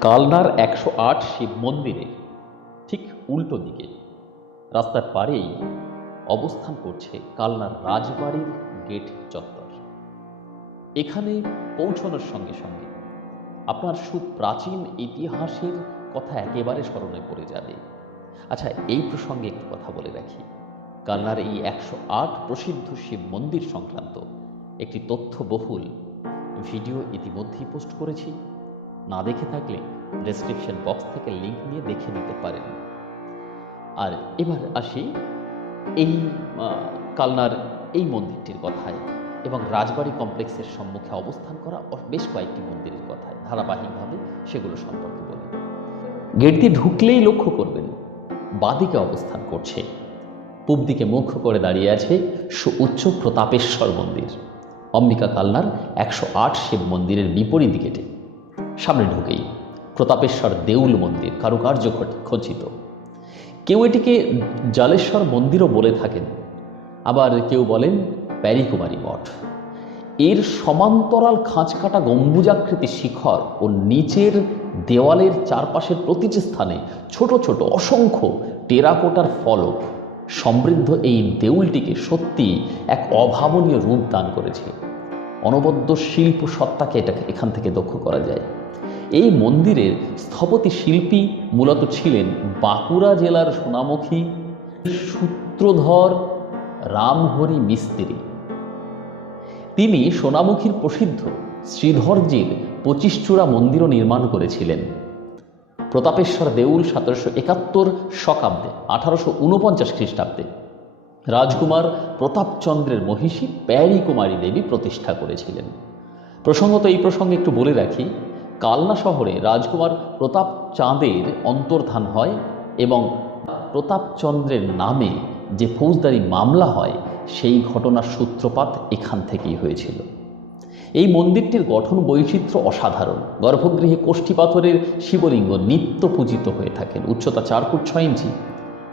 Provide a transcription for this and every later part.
কালনার একশো আট শিব মন্দিরের ঠিক উল্টো দিকে, রাস্তার পাড়েই অবস্থান করছে কালনার রাজবাড়ির গেট চত্বর। এখানে পৌঁছানোর সঙ্গে সঙ্গে আপনার সুপ্রাচীন ইতিহাসের কথা একেবারে স্মরণে পড়ে যাবে। আচ্ছা এই প্রসঙ্গে একটু কথা বলে রাখি। কালনার এই একশো আট প্রসিদ্ধ শিব মন্দির সংক্রান্ত একটি তথ্যবহুল ভিডিও ইতিমধ্যেই পোস্ট করেছি। না দেখে থাকলে ডেসক্রিপশন বক্স থেকে লিঙ্ক নিয়ে দেখে নিতে পারেন। আর এবার আসি এই কালনার এই মন্দিরটির কথায় এবং রাজবাড়ি কমপ্লেক্সের সম্মুখে অবস্থান করা বেশ কয়েকটি মন্দিরের কথায়। ধারাবাহিকভাবে সেগুলো সম্পর্কে বলি। গেট দিয়ে ঢুকলেই লক্ষ্য করবেন বাদিকে অবস্থান করছে। পূব দিকে মুখ করে দাঁড়িয়ে আছে সুউচ্চ প্রতাপেশ্বর মন্দির। অম্বিকা কালনার একশো আট শিব মন্দিরের বিপরীত গেটে। সামনে ঢুকেই। প্রতাপেশ্বর দেউল মন্দির, কারুকার্য খচিত কেউ এটিকে জালেশ্বর মন্দিরও বলে থাকেন। আবার কেউ বলেন প্যারিকুমারী মঠ। এর সমান্তরাল খাঁজকাটা গম্বুজাকৃতি শিখর ও নিচের দেওয়ালের চারপাশের প্রতিটি স্থানে ছোট ছোট অসংখ্য টেরাকোটার ফলক সমৃদ্ধ এই দেউলটিকে সত্যি এক অভাবনীয় রূপ দান করেছে। অনবদ্য শিল্প সত্তাকে এটাকে এখান থেকে দক্ষ করা যায়। এই মন্দিরের স্থপতি শিল্পী মূলত ছিলেন বাঁকুড়া জেলার সোনামুখী সূত্রধর রামহরি মিস্ত্রি। তিনি সোনামুখীর প্রসিদ্ধ শ্রীধরজির পঁচিশচূড়া মন্দিরও নির্মাণ করেছিলেন। প্রতাপেশ্বর দেউল সতেরোশো একাত্তর শকাব্দে, আঠারোশো উনপঞ্চাশ খ্রিস্টাব্দে। রাজকুমার প্রতাপচন্দ্রের মহিষী প্যারি কুমারী দেবী প্রতিষ্ঠা করেছিলেন। প্রসঙ্গত এই প্রসঙ্গে একটু বলে রাখি, কালনা শহরে রাজকুমার প্রতাপ চাঁদের অন্তর্ধান হয় এবং প্রতাপচন্দ্রের নামে যে ফৌজদারি মামলা হয়, সেই ঘটনার সূত্রপাত এখান থেকেই হয়েছিল। এই মন্দিরটির গঠন বৈচিত্র্য অসাধারণ। গর্ভগৃহে কোষ্ঠী পাথরের শিবলিঙ্গ নিত্য পূজিত হয়ে থাকেন। উচ্চতা চার ফুট ছয় ইঞ্চি,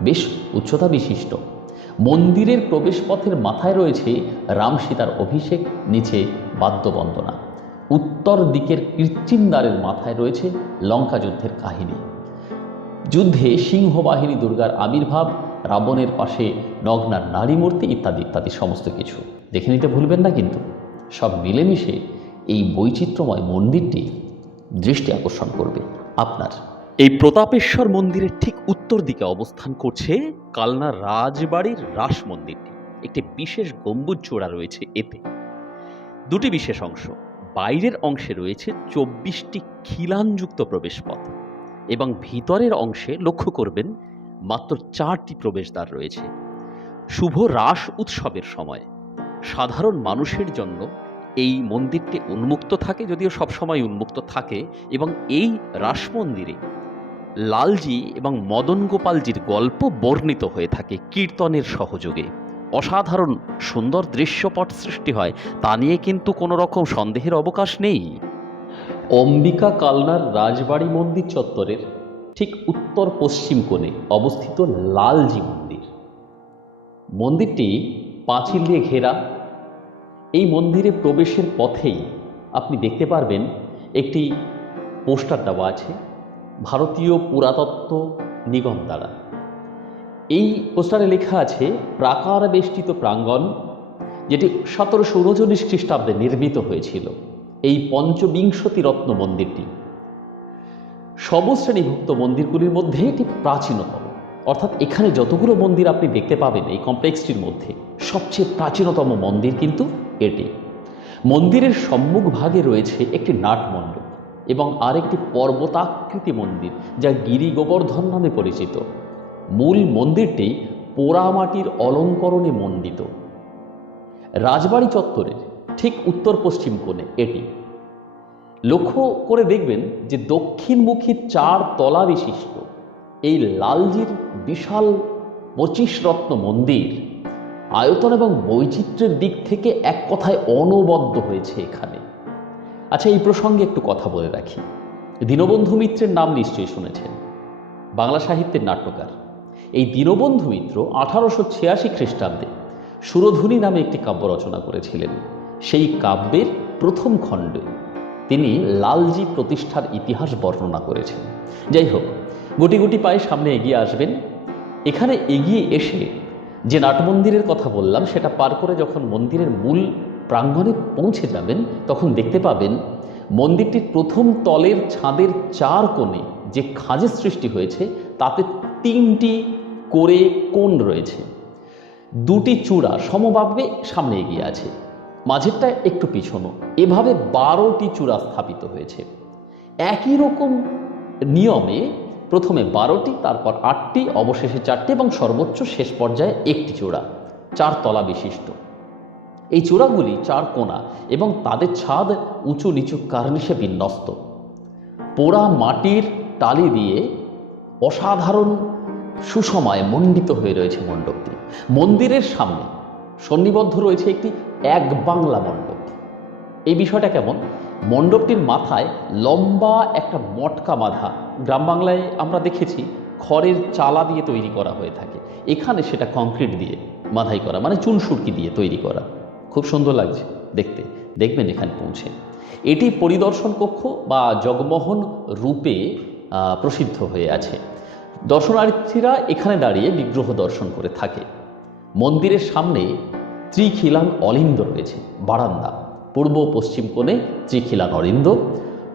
বেশ উচ্চতা বিশিষ্ট। মন্দিরের প্রবেশপথের মাথায় রয়েছে রাম সীতার অভিষেক, নিচে বাদ্যবন্দনা। উত্তর দিকের কৃত্রিম দ্বারের মাথায় রয়েছে লঙ্কা যুদ্ধের কাহিনী। যুদ্ধে সিংহবাহিনী দুর্গার আবির্ভাব, রাবণের পাশে নগ্নার নারী মূর্তি ইত্যাদি ইত্যাদি সমস্ত কিছু। দেখে নিতে ভুলবেন না কিন্তু। সব মিলেমিশে এই বৈচিত্র্যময় মন্দিরটি দৃষ্টি আকর্ষণ করবে। আপনার এই প্রতাপেশ্বর মন্দিরের ঠিক উত্তর দিকে অবস্থান করছে কালনা রাজবাড়ির রাস মন্দিরটি। একটি বিশেষ গম্বুজ চূড়া রয়েছে এতে। দুটি বিশেষ অংশ, বাইরের অংশে রয়েছে চব্বিশটি খিলানযুক্ত প্রবেশপথ এবং ভিতরের অংশে লক্ষ্য করবেন মাত্র চারটি প্রবেশদ্বার রয়েছে। শুভ রাস উৎসবের সময়, সাধারণ মানুষের জন্য এই মন্দিরটি উন্মুক্ত থাকে, যদিও সবসময় উন্মুক্ত থাকে এবং এই রাস মন্দিরে লালজি এবং মদন গোপালজির গল্প বর্ণিত হয়ে থাকে কীর্তনের সহযোগে। অসাধারণ সুন্দর দৃশ্যপট সৃষ্টি হয়, তা নিয়ে কিন্তু কোনো রকম সন্দেহের অবকাশ নেই। অম্বিকা কালনার রাজবাড়ি মন্দির চত্বরের ঠিক উত্তর পশ্চিম কোণে অবস্থিত লালজি মন্দির। মন্দিরটি পাঁচিল দিয়ে ঘেরা। এই মন্দিরে প্রবেশের পথেই আপনি দেখতে পারবেন একটি পোস্টার দেওয়া আছে। ভারতীয় পুরাতত্ত্ব নিগম দ্বারা। এই পোস্টারে লেখা আছে প্রাকার বেষ্টিত প্রাঙ্গণ, যেটি সতেরোশো উনচল্লিশ খ্রিস্টাব্দে নির্মিত হয়েছিল। এই পঞ্চবিংশতি রত্ন মন্দিরটি। সবশ্রেণীভুক্ত মন্দিরগুলির মধ্যে এটি প্রাচীনতম। অর্থাৎ এখানে যতগুলো মন্দির আপনি দেখতে পাবেন এই কমপ্লেক্সটির মধ্যে, সবচেয়ে প্রাচীনতম মন্দির কিন্তু এটি। মন্দিরের সম্মুখ ভাগে রয়েছে একটি নাটমণ্ডপ। এবং আরেকটি পর্বতাকৃতি মন্দির যা গিরি গোবর্ধন নামে পরিচিত। মূল মন্দিরটি পোড়ামাটির অলঙ্করণে মণ্ডিত। রাজবাড়ি চত্বরের ঠিক উত্তর পশ্চিম কোণে এটি। লক্ষ্য করে দেখবেন যে দক্ষিণমুখী চার তলা বিশিষ্ট এই লালজির বিশাল পঁচিশ রত্ন মন্দির আয়তন এবং বৈচিত্র্যের দিক থেকে এক কথায় অনবদ্য হয়েছে এখানে। আচ্ছা এই প্রসঙ্গে একটু কথা বলে রাখি। দীনবন্ধু মিত্রের নাম নিশ্চয়ই শুনেছেন। বাংলা সাহিত্যের নাট্যকার। এই দীনবন্ধু মিত্র আঠারোশো ছিয়াশি খ্রিস্টাব্দে সুরধুনী নামে একটি কাব্য রচনা করেছিলেন। সেই কাব্যের প্রথম খণ্ডে তিনি লালজি প্রতিষ্ঠার ইতিহাস বর্ণনা করেছেন। যাই হোক, গুটি গুটি পায়ে সামনে এগিয়ে আসবেন। এখানে এগিয়ে এসে যে নাটমন্দিরের কথা বললাম, সেটা পার করে যখন মন্দিরের মূল প্রাঙ্গণে পৌঁছে যাবেন, তখন দেখতে পাবেন মন্দিরটির প্রথম তলের ছাদের চার কোণে যে খাঁজের সৃষ্টি হয়েছে, তাতে তিনটি করে কোণ রয়েছে। দুটি চূড়া সমভাবে সামনে এগিয়ে আছে। মাঝেরটা একটু পিছনো। এভাবে বারোটি চূড়া স্থাপিত হয়েছে। একই রকম নিয়মে প্রথমে বারোটি, তারপর আটটি, অবশেষে চারটি এবং সর্বোচ্চ শেষ পর্যায়ে একটি চূড়া। চার তলা বিশিষ্ট। এই চূড়াগুলি চার কোণা এবং তাদের ছাদ উঁচু নিচু কার্নিশে বিন্যস্ত। পোড়া মাটির টালি দিয়ে অসাধারণ সুসময় মণ্ডিত হয়ে রয়েছে মণ্ডপটি। মন্দিরের সামনে সন্নিবদ্ধ রয়েছে একটি এক বাংলা মণ্ডপ। এই বিষয়টা কেমন? মণ্ডপটির মাথায় লম্বা একটা মটকা বাঁধা। গ্রাম বাংলায় আমরা দেখেছি খড়ের চালা দিয়ে তৈরি করা হয়ে থাকে। এখানে সেটা কংক্রিট দিয়ে মাথায় করা মানে চুনসুরকি দিয়ে তৈরি করা। খুব সুন্দর লাগছে দেখতে। দেখবেন এখানে পৌঁছে। এটি পরিদর্শন কক্ষ বা জগমোহন রূপে প্রসিদ্ধ হয়ে আছে। দর্শনার্থীরা এখানে দাঁড়িয়ে বিগ্রহ দর্শন করে থাকে। মন্দিরের সামনে ত্রিখিলান অলিন্দ রয়েছে, বারান্দা। পূর্ব পশ্চিম কোণে ত্রিখিলান অলিন্দ।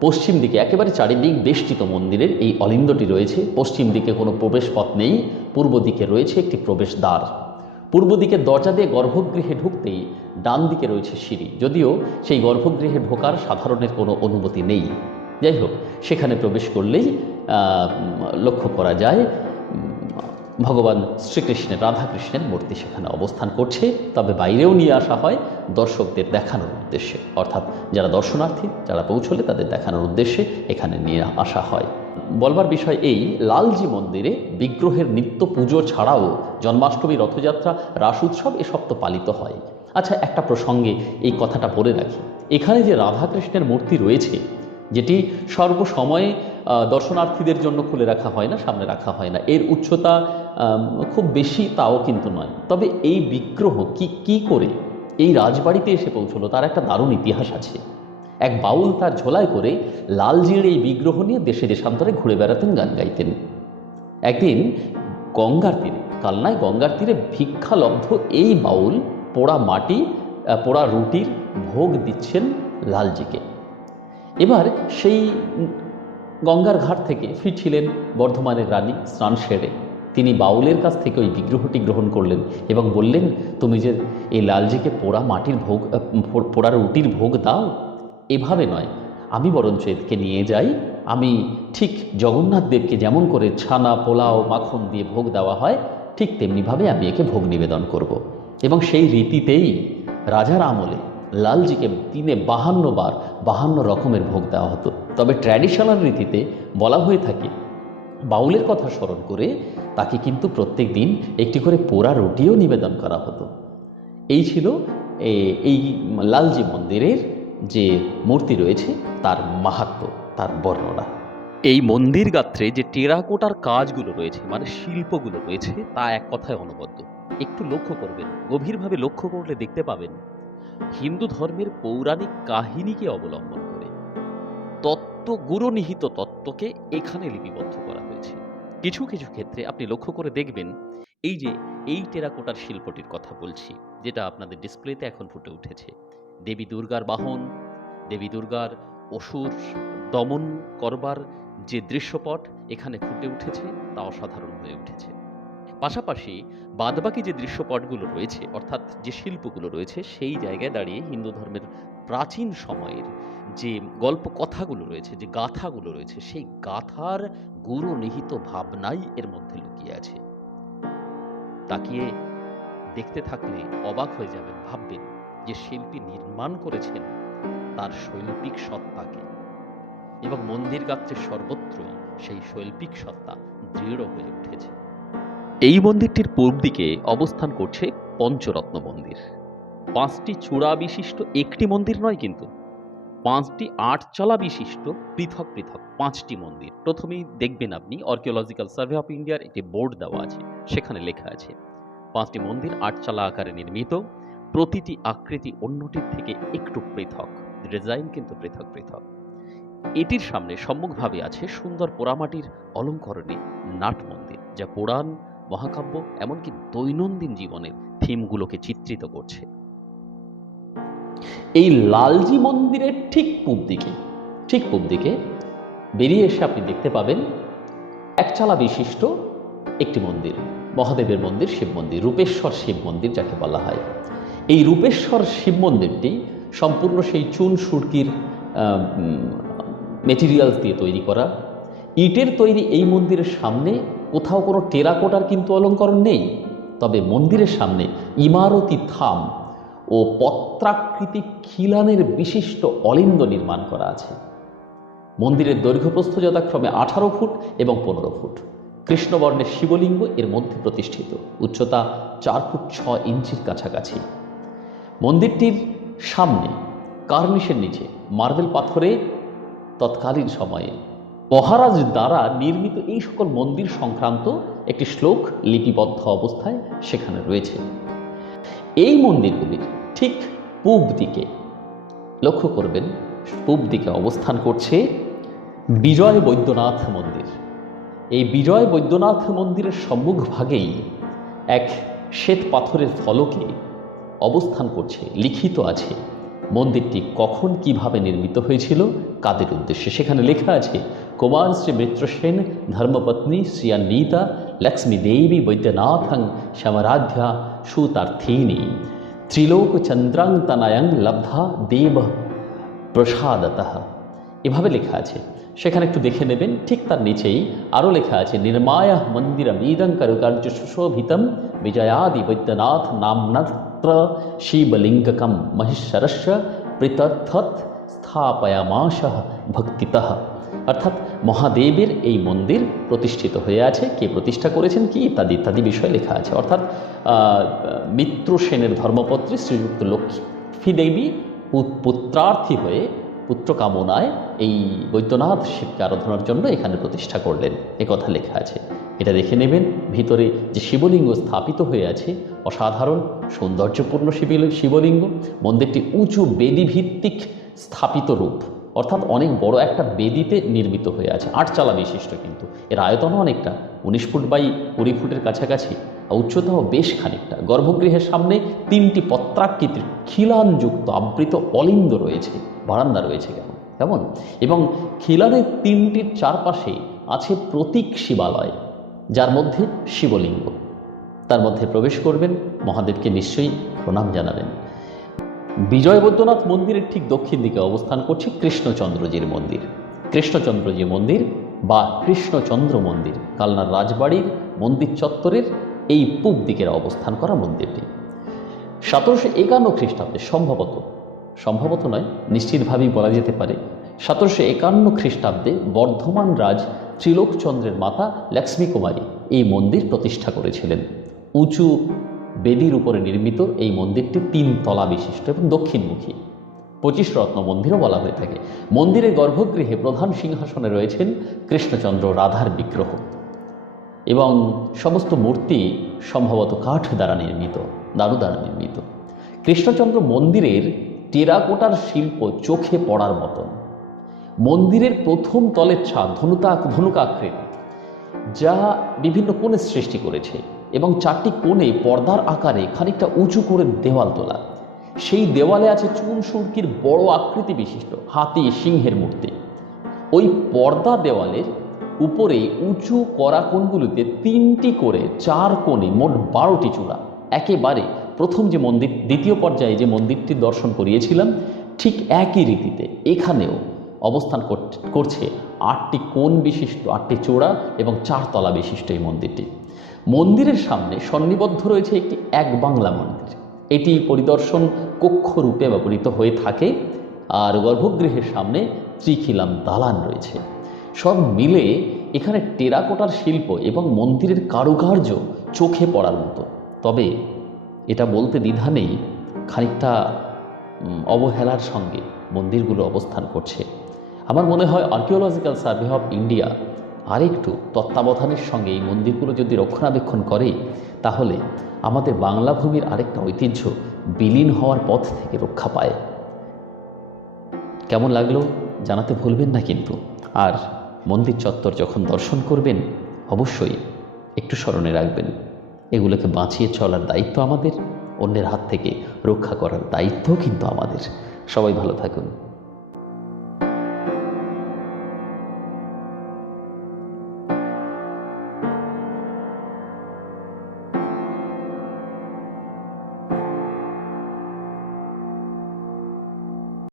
পশ্চিম দিকে একেবারে চারিদিক বেষ্টিত মন্দিরের এই অলিন্দটি রয়েছে। পশ্চিম দিকে কোনো প্রবেশ পথ নেই, পূর্ব দিকে রয়েছে একটি প্রবেশদ্বার। পূর্ব দিকে দরজা দিয়ে গর্ভগৃহে ঢুকতেই ডান দিকে রয়েছে সিঁড়ি। যদিও সেই গর্ভগৃহে ঢোকার সাধারণের কোনো অনুমতি নেই। যাই হোক, সেখানে প্রবেশ করলেই লক্ষ্য করা যায় ভগবান শ্রীকৃষ্ণের, রাধাকৃষ্ণের মূর্তি সেখানে অবস্থান করছে। তবে বাইরেও নিয়ে আসা হয় দর্শকদের দেখানোর উদ্দেশ্যে। অর্থাৎ যারা দর্শনার্থী, যারা পৌঁছলে তাদের দেখানোর উদ্দেশ্যে এখানে নিয়ে আসা হয়। বলবার বিষয় এই, লালজি মন্দিরে বিগ্রহের নিত্য পুজো ছাড়াও জন্মাষ্টমী রথযাত্রা, রাস উৎসব এসব তো পালিত হয়। আচ্ছা একটা প্রসঙ্গে এই কথাটা বলে রাখি। এখানে যে রাধাকৃষ্ণের মূর্তি রয়েছে, যেটি সর্বসময়ে দর্শনার্থীদের জন্য খুলে রাখা হয় না, সামনে রাখা হয় না, এর উচ্চতা খুব বেশি তাও কিন্তু নয়। তবে এই বিগ্রহ কি কি করে এই রাজবাড়িতে এসে পৌঁছলো, তার একটা দারুণ ইতিহাস আছে। এক বাউল তার ঝোলায় করে লালজির এই বিগ্রহ নিয়ে দেশে দেশান্তরে ঘুরে বেড়াতেন, গান গাইতেন। একদিন গঙ্গার তীরে, কালনায় গঙ্গার তীরে ভিক্ষালব্ধ এই বাউল পোড়া মাটি পোড়া রুটির ভোগ দিচ্ছেন লালজিকে। এবার সেই গঙ্গার ঘাট থেকে ফিরছিলেন বর্ধমানের রানী স্নান সেরে। তিনি বাউলের কাছ থেকে ওই বিগ্রহটি গ্রহণ করলেন এবং বললেন, তুমি যে এই লালজিকে পোড়া মাটির ভোগ পোড়া রুটির ভোগ দাও এভাবে নয়। আমি বরঞ্চ একে নিয়ে যাই। আমি ঠিক জগন্নাথ দেবকে যেমন করে ছানা, পোলাও, মাখন দিয়ে ভোগ দেওয়া হয়, ঠিক তেমনিভাবে আমি একে ভোগ নিবেদন করব। এবং সেই রীতিতেই রাজার আমলে লালজিকে দিনে বাহান্ন বার বাহান্ন রকমের ভোগ দেওয়া হতো। তবে ট্র্যাডিশনাল রীতিতে বলা হয়ে থাকে, বাউলের কথা স্মরণ করে তাকে কিন্তু প্রত্যেক দিন একটি করে পোড়া রুটিও নিবেদন করা হতো। এই ছিল এই লালজি মন্দিরের যে মূর্তি রয়েছে, তার মাহাত্ম্য তার বর্ণনা। এই মন্দির গাত্রে যে টেরাকোটার কাজগুলো রয়েছে মানে শিল্পগুলো রয়েছে, তা এক কথায় অনবদ্য। একটু লক্ষ্য করবেন, গভীরভাবে লক্ষ্য করলে দেখতে পাবেন, হিন্দু ধর্মের পৌরাণিক কাহিনীকে অবলম্বন করে তত্ত্ব গুরুনিহিত তত্ত্বকে এখানে লিপিবদ্ধ করা হয়েছে। কিছু কিছু ক্ষেত্রে আপনি লক্ষ্য করে দেখবেন, এই যে এই টেরাকোটার শিল্পটির কথা বলছি, যেটা আপনাদের ডিসপ্লেতে এখন ফুটে উঠেছে। দেবী দুর্গার বাহন, দেবী দুর্গার অসুর দমন করবার যে দৃশ্যপট এখানে ফুটে উঠেছে তা অসাধারণ হয়ে উঠেছে। পাশাপাশি বাদবাকি যে দৃশ্যপটগুলো রয়েছে, অর্থাৎ যে শিল্পগুলো রয়েছে, সেই জায়গায় দাঁড়িয়ে হিন্দু ধর্মের প্রাচীন সময়ের যে গল্প কথাগুলো রয়েছে, যে গাথাগুলো রয়েছে, সেই গাথার গুরু নিহিত ভাবনাই এর মধ্যে লুকিয়ে আছে। তাকিয়ে দেখতে থাকলে অবাক হয়ে যাবেন, ভাববেন যে শিল্পী নির্মাণ করেছেন, তার শৈল্পিক সত্তাকে। এবং মন্দির গাত্রের সর্বত্রই সেই শৈল্পিক সত্তা দৃঢ় হয়ে উঠেছে। এই মন্দিরটির পূর্ব দিকে অবস্থান করছে পঞ্চরত্ন মন্দির। পাঁচটি চূড়া বিশিষ্ট একটি মন্দির নয় কিন্তু, পাঁচটি আটচালা বিশিষ্ট পৃথক পৃথক পাঁচটি মন্দির। প্রথমেই দেখবেন আপনি আর্কিওলজিক্যাল সার্ভে অফ ইন্ডিয়ার একটি বোর্ড দেওয়া আছে, সেখানে লেখা আছে, পাঁচটি মন্দির আটচালা আকারে নির্মিত প্রতিটি আকৃতি অন্যটির থেকে একটু পৃথক, ডিজাইন কিন্তু পৃথক পৃথক। এটির সামনে সম্মুখভাবে আছে সুন্দর পোড়ামাটির অলঙ্করণে নাট মন্দির, যা পুরাণ, মহাকাব্য, এমনকি দৈনন্দিন জীবনের থিমগুলোকে চিত্রিত করছে। এই লালজি মন্দিরের ঠিক পূব দিকে, ঠিক পূব দিকে বেরিয়ে এসে আপনি দেখতে পাবেন একচালা বিশিষ্ট একটি মন্দির, মহাদেবের মন্দির, শিব মন্দির, রূপেশ্বর শিব মন্দির যাকে বলা হয়। এই রূপেশ্বর শিব মন্দিরটি সম্পূর্ণ সেই চুন সুরকির মেটেরিয়ালস দিয়ে তৈরি করা। ইটের তৈরি এই মন্দিরের সামনে কোথাও কোনো টেরাকোটার কিন্তু অলঙ্করণ নেই, তবে মন্দিরের সামনে ইমারতি থাম ও পত্রাকৃতি খিলানের বিশিষ্ট অলিন্দ নির্মাণ করা আছে। মন্দিরের দৈর্ঘ্যপ্রস্থ যথাক্রমে আঠারো ফুট এবং পনেরো ফুট। কৃষ্ণবর্ণের শিবলিঙ্গ এর মধ্যে প্রতিষ্ঠিত। উচ্চতা চার ফুট ছ ইঞ্চির কাছাকাছি। মন্দিরটির সামনে কার্নিশের নিচে মার্বেল পাথরে তৎকালীন সময়ে মহারাজ দ্বারা নির্মিত এই সকল মন্দির সংক্রান্ত একটি শ্লোক লিপিবদ্ধ অবস্থায় সেখানে রয়েছে। এই মন্দিরগুলির ঠিক পূব দিকে, লক্ষ্য করবেন, পূব দিকে অবস্থান করছে বিজয় বৈদ্যনাথ মন্দির। এই বিজয় বৈদ্যনাথ মন্দিরের সম্মুখভাগেই এক শ্বেত পাথরের ফলকে অবস্থান করছে, লিখিত আছে। মন্দিরটি কখন কীভাবে নির্মিত হয়েছিল, কাদের উদ্দেশ্যে? সেখানে লেখা আছে, কুমার শ্রী মিত্রসেন ধর্মপত্নী শ্রিয়ান্বিতা লক্ষ্মী দেবী বৈদ্যনাথং শ্যামরাধ্যা সুতার্থিনী। ত্রিলোক চন্দ্রাঙ্তনায়ং লব্ধা দেব প্রসাদতঃ। এভাবে লেখা আছে। সেখানে একটু দেখে নেবেন, ঠিক তার নিচেই আরও লেখা আছে, নির্মায়া মন্দিরমিদং কারুকার্য সুশোভিতম, বিজয়াদি বৈদ্যনাথ নামনত্র শিবলিঙ্গকম মহিষরস্য পৃতথৎ স্থাপয়ামাশ ভক্তিতঃ অর্থাৎ মহাদেবের এই মন্দির প্রতিষ্ঠিত হয়ে আছে। কে প্রতিষ্ঠা করেছেন কি? ইত্যাদি ইত্যাদি বিষয় লেখা আছে। অর্থাৎ মিত্র সেনের ধর্মপত্রী শ্রীযুক্ত লক্ষ্মী দেবী পুত্রার্থী হয়ে পুত্র কামনায় এই বৈদ্যনাথ শিবকে আরাধনার জন্য এখানে প্রতিষ্ঠা করলেন। কথা লেখা আছে। এটা দেখে নেবেন, ভিতরে যে শিবলিঙ্গ স্থাপিত হয়ে আছে, অসাধারণ, সৌন্দর্যপূর্ণ শিবিল- শিবলিঙ্গ, মন্দিরটি উঁচু বেদি ভিত্তিক স্থাপিত রূপ। অর্থাৎ অনেক বড় একটা বেদিতে নির্মিত হয়ে আছে। আটচালা বিশিষ্ট কিন্তু। এর আয়তনও অনেকটা, উনিশ ফুট বাই কুড়ি ফুটের কাছাকাছি উচ্চতাও বেশ খানিকটা। গর্ভগৃহের সামনে তিনটি পত্রাকৃতির খিলানযুক্ত আবৃত অলিন্দ রয়েছে। বারান্দা রয়েছে কেমন? কেমন? এবং খিলানের তিনটির চারপাশে আছে প্রতীক শিবালয়, যার মধ্যে শিবলিঙ্গ। তার মধ্যে প্রবেশ করবেন, মহাদেবকে নিশ্চয়ই প্রণাম জানাবেন। বিজয় বৈদ্যনাথ মন্দিরের ঠিক দক্ষিণ দিকে অবস্থান করছে কৃষ্ণচন্দ্রজির মন্দির। কৃষ্ণচন্দ্রজি মন্দির বা কৃষ্ণচন্দ্র মন্দির, কালনার রাজবাড়ির মন্দির চত্বরের এই পূব দিকের অবস্থান করা মন্দিরটি। সতেরোশো একান্ন খ্রিস্টাব্দে সম্ভবত সম্ভবত নয়, নিশ্চিতভাবেই বলা যেতে পারে। সতেরোশো একান্ন খ্রিস্টাব্দে বর্ধমান রাজ ত্রিলোকচন্দ্রের মাতা লক্ষ্মী কুমারী এই মন্দির প্রতিষ্ঠা করেছিলেন। উঁচু বেদির উপরে নির্মিত এই মন্দিরটি তিন তলা বিশিষ্ট এবং দক্ষিণমুখী। পঁচিশ রত্ন মন্দিরও বলা হয়ে থাকে। মন্দিরের গর্ভগৃহে প্রধান সিংহাসনে রয়েছেন কৃষ্ণচন্দ্র রাধার বিগ্রহ এবং সমস্ত মূর্তি সম্ভবত কাঠ দ্বারা নির্মিত দারু দ্বারা নির্মিত। কৃষ্ণচন্দ্র মন্দিরের টেরাকোটার শিল্প চোখে পড়ার মতন। মন্দিরের প্রথম তলের ছাদ ধনুতা ধনুকাকৃতি, যা বিভিন্ন কোণে সৃষ্টি করেছে এবং চারটি কোণে পর্দার আকারে খানিকটা উঁচু করে দেওয়াল তোলা। সেই দেওয়ালে আছে চুন, সুরকির বড় আকৃতি বিশিষ্ট, হাতি, সিংহের মূর্তি। ওই পর্দা দেওয়ালের উপরে উঁচু করা কোণগুলিতে তিনটি করে চার কোণে মোট বারোটি চূড়া। একেবারে প্রথম যে মন্দির, দ্বিতীয় পর্যায়ে যে মন্দিরটি দর্শন করিয়েছিলাম, ঠিক একই রীতিতে এখানেও অবস্থান কর- করছে আটটি কোণ বিশিষ্ট, আটটি চূড়া এবং চারতলা বিশিষ্ট এই মন্দিরটি। মন্দিরের সামনে সন্নিবদ্ধ রয়েছে একটি এক বাংলা মন্দির। এটি পরিদর্শন কক্ষ রূপে ব্যবহৃত হয়ে থাকে আর গর্ভগৃহের সামনে ত্রিখিলাম দালান রয়েছে। সব মিলে এখানে টেরাকোটার শিল্প এবং মন্দিরের কারুকার্য চোখে পড়ার মতো। তবে এটা বলতে দ্বিধা নেই, খানিকটা অবহেলার সঙ্গে মন্দিরগুলো অবস্থান করছে। আমার মনে হয় আর্কিওলজিক্যাল সার্ভে অফ ইন্ডিয়া আরেকটু তত্ত্বাবধানের সঙ্গে এই মন্দিরগুলো যদি রক্ষণাবেক্ষণ করে, তাহলে আমাদের বাংলা ভূমির আরেকটা ঐতিহ্য বিলীন হওয়ার পথ থেকে রক্ষা পায়। কেমন লাগল জানাতে ভুলবেন না কিন্তু। আর মন্দির চত্বর যখন দর্শন করবেন, অবশ্যই একটু স্মরণে রাখবেন। এগুলোকে বাঁচিয়ে চলার দায়িত্ব আমাদের, অন্যের হাত থেকে রক্ষা করার দায়িত্ব কিন্তু আমাদের। সবাই ভালো থাকুন।